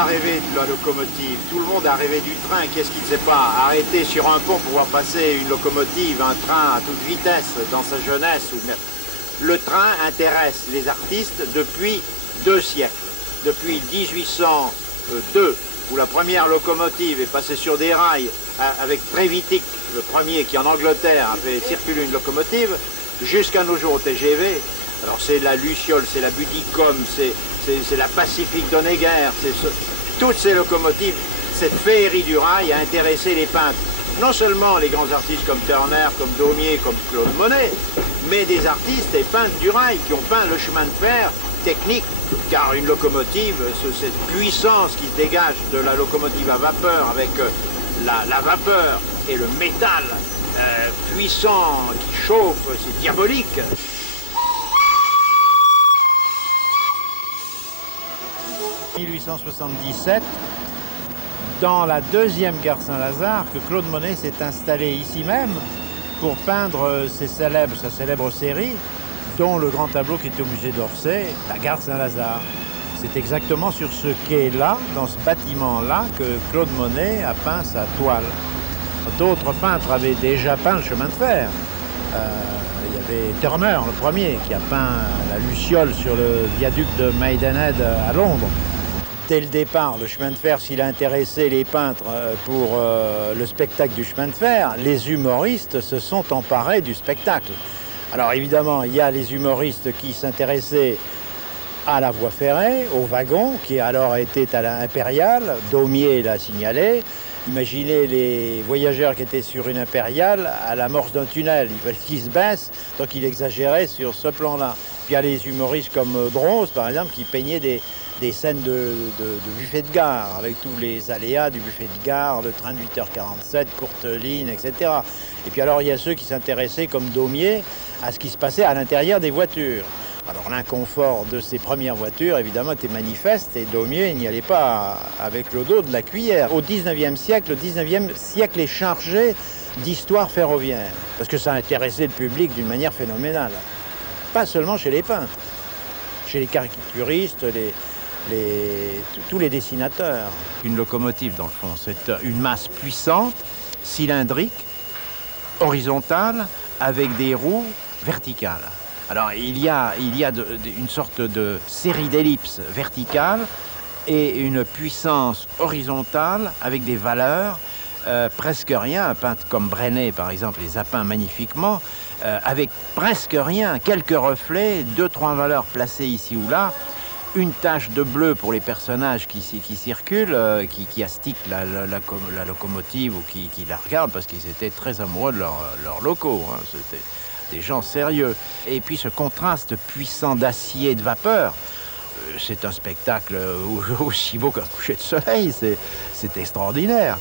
a rêvé de la locomotive, tout le monde a rêvé du train. Qu'est-ce qui ne sait pas arrêter sur un pont pour voir passer une locomotive, un train à toute vitesse dans sa jeunesse? Le train intéresse les artistes depuis 2 siècles. Depuis 1802, où la première locomotive est passée sur des rails avec Trevithick, le premier qui en Angleterre a fait circuler une locomotive, jusqu'à nos jours au TGV. Alors c'est la Luciole, c'est la Budicom, c'est la Pacific d'Onegger, toutes ces locomotives, cette féerie du rail a intéressé les peintres. Non seulement les grands artistes comme Turner, comme Daumier, comme Claude Monet, mais des artistes et peintres du rail qui ont peint le chemin de fer technique, car une locomotive, cette puissance qui se dégage de la locomotive à vapeur avec la vapeur et le métal puissant qui chauffe, c'est diabolique. En 1877, dans la deuxième gare Saint-Lazare, que Claude Monet s'est installé ici même pour peindre sa célèbre série, dont le grand tableau qui est au musée d'Orsay, la gare Saint-Lazare. C'est exactement sur ce quai-là, dans ce bâtiment-là, que Claude Monet a peint sa toile. D'autres peintres avaient déjà peint le chemin de fer. Il y avait Turner, le premier, qui a peint la Luciole sur le viaduc de Maidenhead à Londres. Dès le départ, le chemin de fer, s'il a intéressé les peintres pour le spectacle du chemin de fer, les humoristes se sont emparés du spectacle. Alors évidemment, il y a les humoristes qui s'intéressaient à la voie ferrée, au wagon, qui alors était à l'impériale. Daumier l'a signalé. Imaginez les voyageurs qui étaient sur une impériale à l'amorce d'un tunnel. Il fallait qu'ils se baissent, donc il exagérait sur ce plan-là. Puis il y a les humoristes comme Bronze, par exemple, qui peignaient des scènes de buffet de gare, avec tous les aléas du buffet de gare, le train de 8h47, courte ligne, etc. Et puis alors il y a ceux qui s'intéressaient, comme Daumier, à ce qui se passait à l'intérieur des voitures. Alors l'inconfort de ces premières voitures, évidemment, était manifeste, et Daumier n'y allait pas avec le dos de la cuillère. Au 19e siècle, le 19e siècle est chargé d'histoire ferroviaire, parce que ça intéressait le public d'une manière phénoménale. Pas seulement chez les peintres, chez les caricaturistes, tous les dessinateurs. Une locomotive, dans le fond, c'est une masse puissante, cylindrique, horizontale, avec des roues verticales. Alors, il y a une sorte de série d'ellipses verticales et une puissance horizontale avec des valeurs presque rien. Un peintre comme Brenner, par exemple, les a peints magnifiquement, avec presque rien, quelques reflets, 2-3 valeurs placées ici ou là, une tache de bleu pour les personnages qui circulent, qui astiquent la locomotive ou qui la regardent parce qu'ils étaient très amoureux de leurs locaux. Hein. C'était des gens sérieux. Et puis ce contraste puissant d'acier et de vapeur, c'est un spectacle aussi beau qu'un coucher de soleil, c'est extraordinaire.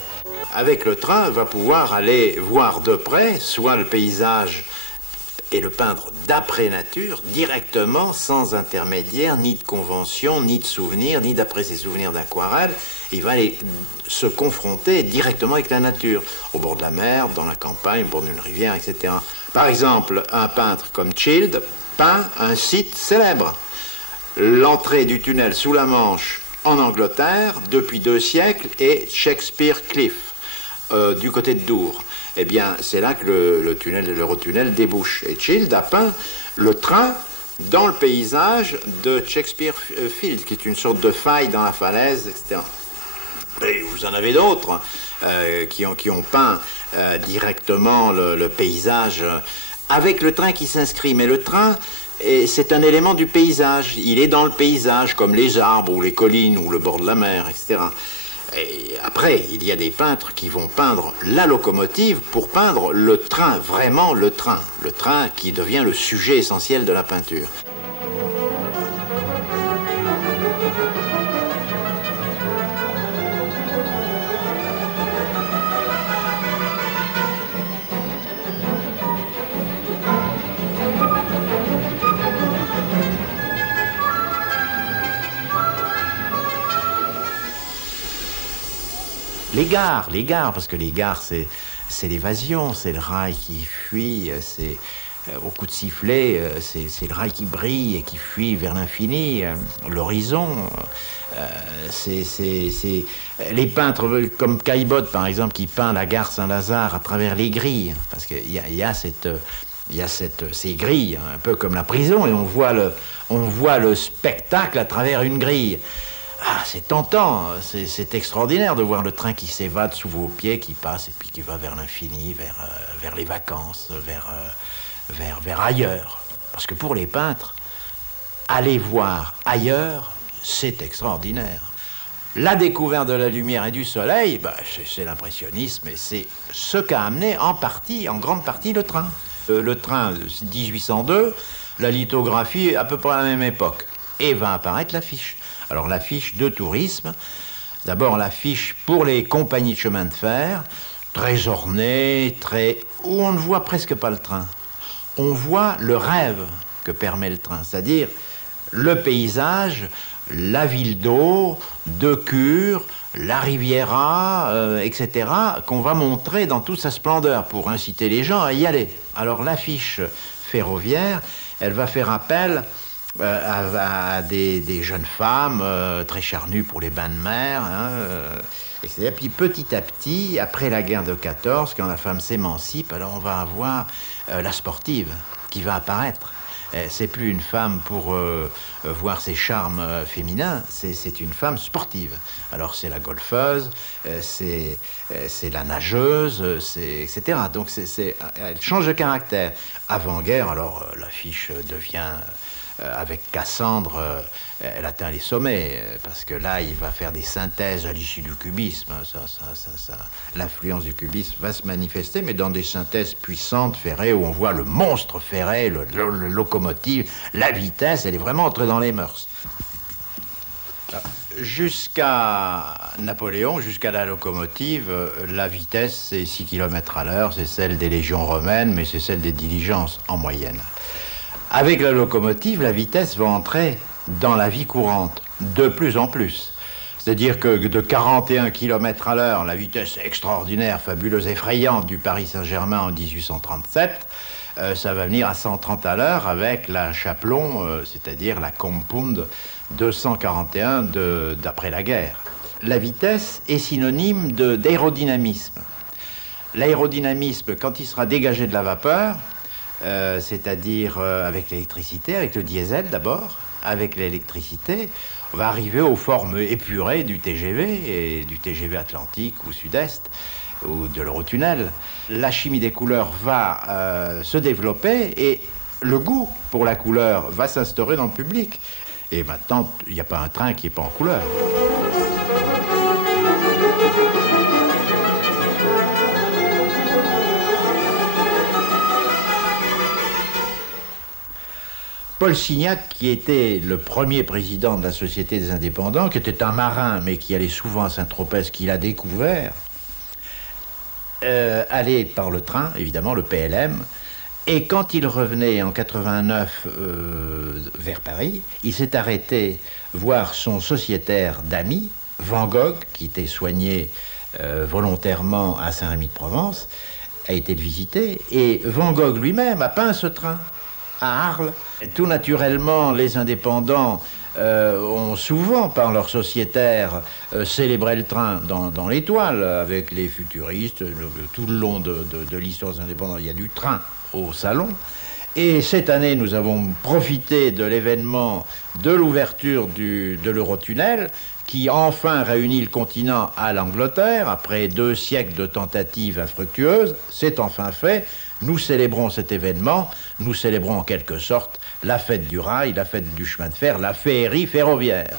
Avec le train, on va pouvoir aller voir de près, soit le paysage et le peindre d'après nature, directement, sans intermédiaire, ni de convention, ni de souvenirs, ni d'après ses souvenirs d'aquarelle. Il va aller se confronter directement avec la nature, au bord de la mer, dans la campagne, au bord d'une rivière, etc. Par exemple, un peintre comme Child peint un site célèbre. L'entrée du tunnel sous la Manche en Angleterre, depuis 2 siècles, est Shakespeare Cliff, du côté de Douvres. Eh bien, c'est là que l'Eurotunnel débouche. Et Child a peint le train dans le paysage de Shakespeare Field, qui est une sorte de faille dans la falaise, etc. Et vous en avez d'autres qui ont peint directement le paysage avec le train qui s'inscrit. Mais le train, c'est un élément du paysage. Il est dans le paysage, comme les arbres ou les collines ou le bord de la mer, etc. Et après, il y a des peintres qui vont peindre la locomotive pour peindre le train, vraiment le train qui devient le sujet essentiel de la peinture. Les gares, parce que les gares, c'est l'évasion, c'est le rail qui fuit, au coup de sifflet, c'est le rail qui brille et qui fuit vers l'infini, l'horizon. Les peintres comme Caillebotte, par exemple, qui peint la gare Saint-Lazare à travers les grilles, parce qu'il y a ces grilles, un peu comme la prison, et on voit le spectacle à travers une grille. Ah, c'est tentant, c'est extraordinaire de voir le train qui s'évade sous vos pieds, qui passe et puis qui va vers l'infini, vers les vacances, vers ailleurs. Parce que pour les peintres, aller voir ailleurs, c'est extraordinaire. La découverte de la lumière et du soleil, c'est l'impressionnisme et c'est ce qu'a amené en grande partie le train. Le train, 1802, la lithographie à peu près à la même époque. Et va apparaître l'affiche. Alors l'affiche de tourisme, d'abord l'affiche pour les compagnies de chemin de fer, très ornée, où on ne voit presque pas le train. On voit le rêve que permet le train, c'est-à-dire le paysage, la ville d'eau, de Cure, la Riviera, etc., qu'on va montrer dans toute sa splendeur pour inciter les gens à y aller. Alors l'affiche ferroviaire, elle va faire appel à des jeunes femmes très charnues pour les bains de mer, etc. Puis petit à petit, après la guerre de 14, quand la femme s'émancipe, alors on va avoir la sportive qui va apparaître. C'est plus une femme pour voir ses charmes féminins, c'est une femme sportive. Alors c'est la golfeuse, c'est la nageuse, etc. Donc elle change de caractère. Avant-guerre, alors l'affiche devient... avec Cassandre, elle atteint les sommets, parce que là, il va faire des synthèses à l'issue du cubisme. L'influence du cubisme va se manifester, mais dans des synthèses puissantes, ferrées, où on voit le monstre ferré, le locomotive, la vitesse, elle est vraiment entrée dans les mœurs. Jusqu'à Napoléon, jusqu'à la locomotive, la vitesse, c'est 6 km à l'heure, c'est celle des légions romaines, mais c'est celle des diligences, en moyenne. Avec la locomotive, la vitesse va entrer dans la vie courante, de plus en plus. C'est-à-dire que de 41 km à l'heure, la vitesse extraordinaire, fabuleuse, effrayante du Paris Saint-Germain en 1837, ça va venir à 130 à l'heure avec la Chapelon, c'est-à-dire la Compound 241 d'après la guerre. La vitesse est synonyme d'aérodynamisme. L'aérodynamisme, quand il sera dégagé de la vapeur, c'est-à-dire avec l'électricité, avec le diesel d'abord, avec l'électricité, on va arriver aux formes épurées du TGV, et du TGV Atlantique ou Sud-Est, ou de l'Eurotunnel. La chimie des couleurs va se développer et le goût pour la couleur va s'instaurer dans le public. Et maintenant, il n'y a pas un train qui n'est pas en couleur. Paul Signac, qui était le premier président de la Société des Indépendants, qui était un marin, mais qui allait souvent à Saint-Tropez, qu'il a découvert, allait par le train, évidemment, le PLM, et quand il revenait en 89 vers Paris, il s'est arrêté voir son sociétaire d'amis, Van Gogh, qui était soigné volontairement à Saint-Rémy-de-Provence, a été le visiter, et Van Gogh lui-même a peint ce train à Arles. Tout naturellement, les indépendants ont souvent, par leurs sociétaires, célébré le train dans l'étoile, avec les futuristes. Tout le long de l'histoire des indépendants, il y a du train au salon. Et cette année, nous avons profité de l'événement de l'ouverture de l'Eurotunnel, qui enfin réunit le continent à l'Angleterre, après 2 siècles de tentatives infructueuses. C'est enfin fait. Nous célébrons cet événement, nous célébrons en quelque sorte la fête du rail, la fête du chemin de fer, la féerie ferroviaire.